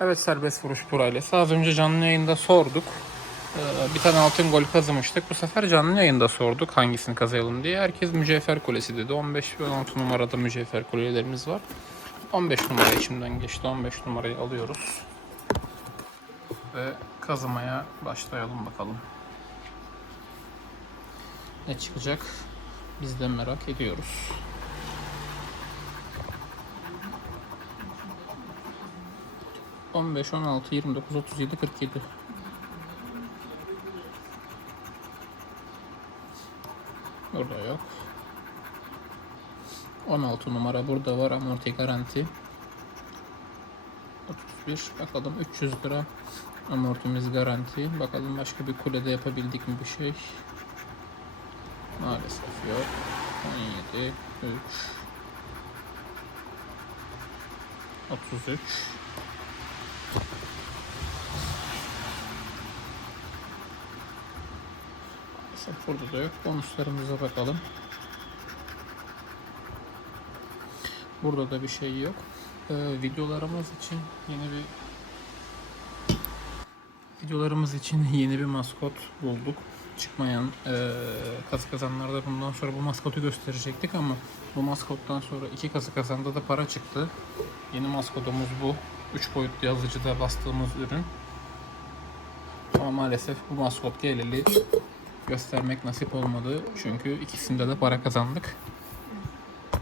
Evet serbest vuruş burayla. Az önce canlı yayında sorduk. Ee, bir tane altın gol kazımıştık. Bu sefer canlı yayında sorduk hangisini kazıyalım diye. Herkes mücevher kulesi dedi. 15 ve 16 numarada mücevher kulelerimiz var. 15 numara içimden geçti. 15 numarayı alıyoruz. Ve kazımaya başlayalım bakalım. Ne çıkacak? Biz de merak ediyoruz. On beş, on altı, yirmi dokuz, otuz yedi, kırk yedi. Burada yok. 16 numara burada var amorti garanti. 31 bakalım 300 lira amortimiz garanti. Bakalım başka bir kulede yapabildik mi bir şey. Maalesef yok. 17 3 33 Maalesef burada da yok. Bonuslarımıza bakalım. Burada da bir şey yok. Ee, videolarımız için yeni bir videolarımız için yeni bir maskot bulduk. Çıkmayan e, kazı kazanlarda bundan sonra bu maskotu gösterecektik ama bu maskottan sonra iki kazı kazanda da para çıktı. Yeni maskotumuz bu. 3 boyutlu yazıcıda bastığımız ürün. Ama maalesef bu maskot geleli göstermek nasip olmadı. Çünkü ikisinde de para kazandık.